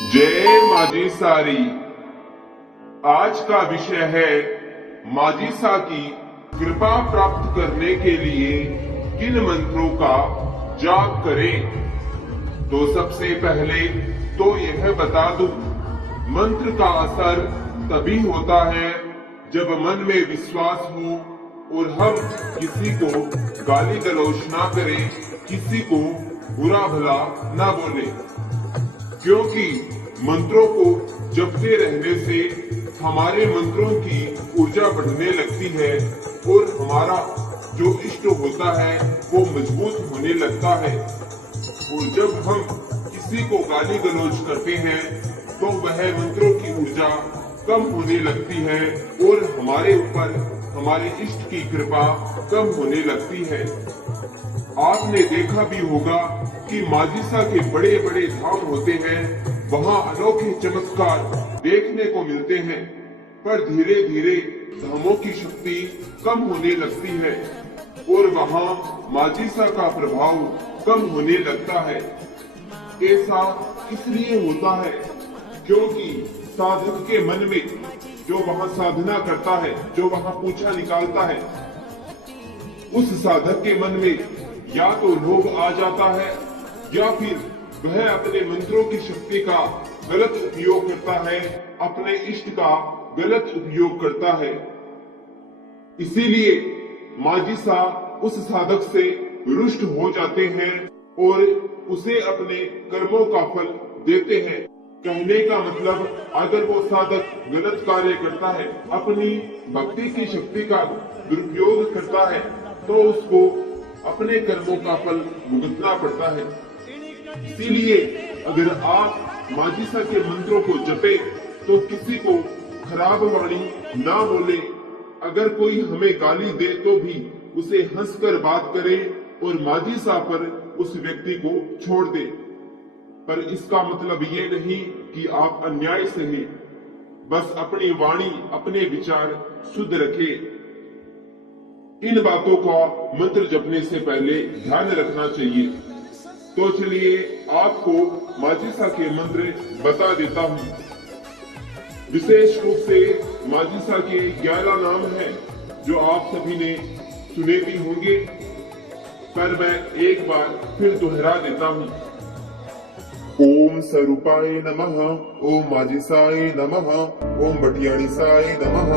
जय माजी सारी। आज का विषय है माजिसा की कृपा प्राप्त करने के लिए किन मंत्रों का जाप करें। तो सबसे पहले तो यह बता दूं, मंत्र का असर तभी होता है जब मन में विश्वास हो और हम किसी को गाली गलौज ना करें, किसी को बुरा भला ना बोले। क्योंकि मंत्रों को जपते रहने से हमारे मंत्रों की ऊर्जा बढ़ने लगती है और हमारा जो इष्ट होता है वो मजबूत होने लगता है। और जब हम किसी को गाली गलौज करते हैं तो वह मंत्रों की ऊर्जा कम होने लगती है और हमारे ऊपर हमारे इष्ट की कृपा कम होने लगती है। आपने देखा भी होगा कि माजिसा के बड़े बड़े धाम होते हैं, वहाँ अनोखे चमत्कार देखने को मिलते हैं, पर धीरे धीरे धामों की शक्ति कम होने लगती है और वहाँ माजिसा का प्रभाव कम होने लगता है। ऐसा इसलिए होता है क्योंकि साधक के मन में, जो वहाँ साधना करता है, जो वहाँ पूछा निकालता है, उस साधक के मन में या तो लोभ आ जाता है या फिर वह अपने मंत्रों की शक्ति का गलत उपयोग करता है, अपने इष्ट का गलत उपयोग करता है। इसीलिए माजिसा उस साधक से रुष्ट हो जाते हैं और उसे अपने कर्मों का फल देते हैं। कहने का मतलब, अगर वो साधक गलत कार्य करता है, अपनी भक्ति की शक्ति का दुरुपयोग करता है, तो उसको अपने कर्मों का फल भुगतना पड़ता है। इसीलिए अगर आप माजिसा के मंत्रों को जपे तो किसी को खराब वाणी ना बोले। अगर कोई हमें गाली दे तो भी उसे हंसकर बात करे और माजिसा पर उस व्यक्ति को छोड़ दे। पर इसका मतलब ये नहीं कि आप अन्याय सहे, बस अपनी वाणी, अपने विचार शुद्ध रखे। इन बातों का मंत्र जपने से पहले ध्यान रखना चाहिए। तो चलिए आपको माजिसा के मंत्र बता देता हूँ। विशेष रूप से माजिसा के 11 नाम हैं जो आप सभी ने सुने भी होंगे, पर मैं एक बार फिर दोहरा देता हूँ। ओम स्वरूपाय नमः, ओम माजिसाय नमः, ओम भटियाणीसाय नमः,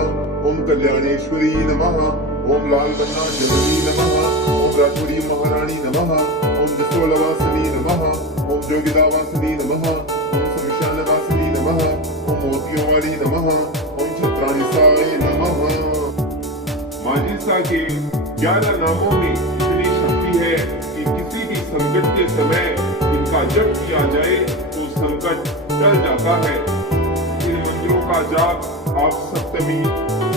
ओम कल्याणेश्वरी नमः, ओम लाल बन्ना जननी नमः, ओम राजपुरी महारानी नमः, ओम जसोलवासिनी नमः, ओम जोगिदावासिनी नमः, ओम सर्वशानवासिनी नमः, ओम मोतियों वाली नमः, ओम छत्राणीसाय नमः। माजिसा के 11 नामों में इतनी शक्ति है कि किसी भी संकट के समय इनका जप किया जाए तो संकट टल जाता है। इन मंत्रों का जाप आप सप्तमी,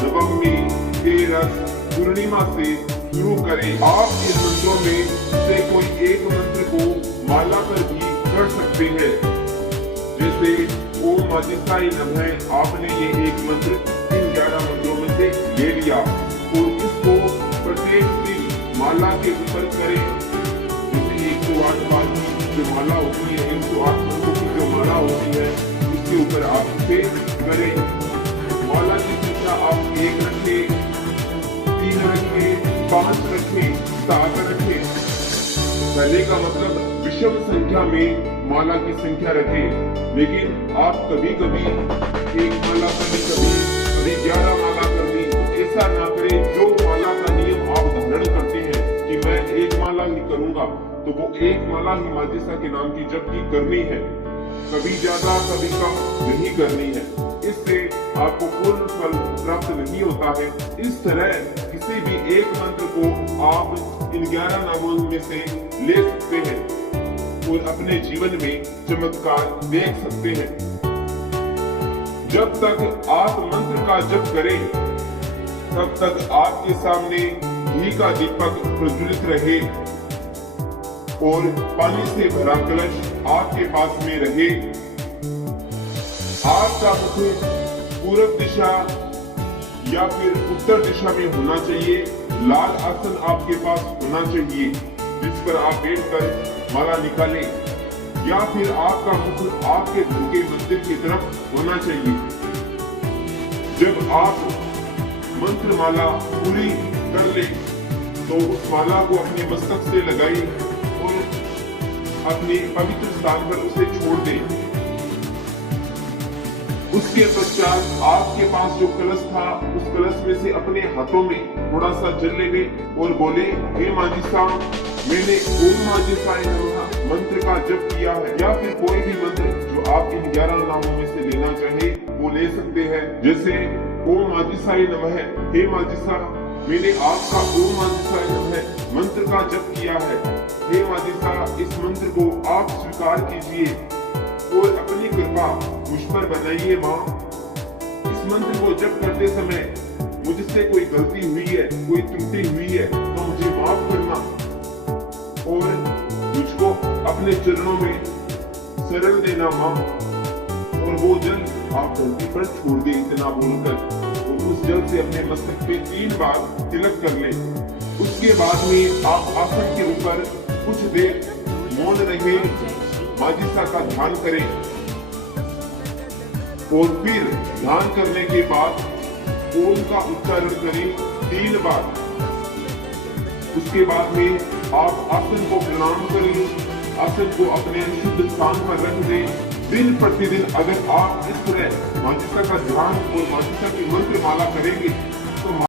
नवमी, तेरस, पूर्णिमा से शुरू करें। आप इन मंत्रों में से कोई एक मंत्र को माला पर भी कर सकते हैं। जैसे ओम माजिसाय नमः, आपने ये एक मंत्र इन 11 मंत्रों में से ले लिया और इसको प्रत्येक दिन माला के ऊपर करें। जैसे 108 बार जो माला होती है, 108 मंत्रों की जो माला होती है, उसके ऊपर आप इसे करें। माला की संख्या आप 1 रखें, 3 रखें, 5 रखें, 7 रखें। पहले का मतलब विषम संख्या में माला की संख्या रखें, लेकिन आप कभी कभी एक माला करनी, कभी 11 माला करनी, ऐसा ना करें। जो माला का नियम आप धारण करते हैं कि मैं एक माला ही करूंगा, तो वो एक माला ही माजिसा के नाम की जप की करनी है, कभी ज्यादा कभी कम नहीं करनी है। इससे आपको पूर्ण फल प्राप्त नहीं होता है। इस तरह किसी भी एक मंत्र को आप इन 11 नामों में से ले सकते हैं और अपने जीवन में चमत्कार देख सकते हैं। जब तक आप मंत्र का जप करें, तब तक आपके सामने घी का दीपक प्रज्वलित रहे और पानी से भरा कलश आपके पास में रहे। आपका मुख पूर्व दिशा या फिर उत्तर दिशा में होना चाहिए। लाल आसन आपके पास होना चाहिए जिस पर आप बैठकर माला निकालें। या फिर आपका मुख आपके घर के मंदिर की तरफ होना चाहिए। जब आप मंत्र माला पूरी कर ले तो उस माला को अपने मस्तक से लगाई और अपने पवित्र स्थान पर उसे छोड़ दें। उसके पश्चात आपके पास जो कलश था उस कलश में से अपने हाथों में थोड़ा सा जल लेंगे और बोले, हे माजी साहब, मैंने ओम माजी साई नमः मंत्र का जप किया है। या फिर कोई भी मंत्र जो आप इन 11 नामों में से लेना चाहे वो ले सकते हैं। जैसे ओम माजी साई नमः, हे माजी साहब, मैंने आपका ओम माजी साई नमः मंत्र का जप किया है। हे माजी साहब, इस मंत्र को आप स्वीकार कीजिए और अपनी कृपा मुझ पर बनाइए माँ। इस मंत्र को जप करते समय मुझसे कोई गलती हुई है, कोई त्रुटि हुई है तो मुझे माफ करना और मुझको अपने चरणों में शरण देना माँ। और वो जल आप धरती पर छोड़ दे इतना बोलकर और उस जल से अपने मस्तक पे 3 बार तिलक कर ले। उसके बाद में आप आसन के ऊपर कुछ देर मौन रहे, माजिसा का ध्यान करें और फिर ध्यान करने के बाद ओम का उच्चारण करें 3 बार। उसके बाद में आप आसन को प्रणाम करें, आसन को अपने शुद्ध स्थान पर रख दें। दिन प्रतिदिन अगर आप इस तरह माजिसा का ध्यान और माजिसा की मंत्र माला करेंगे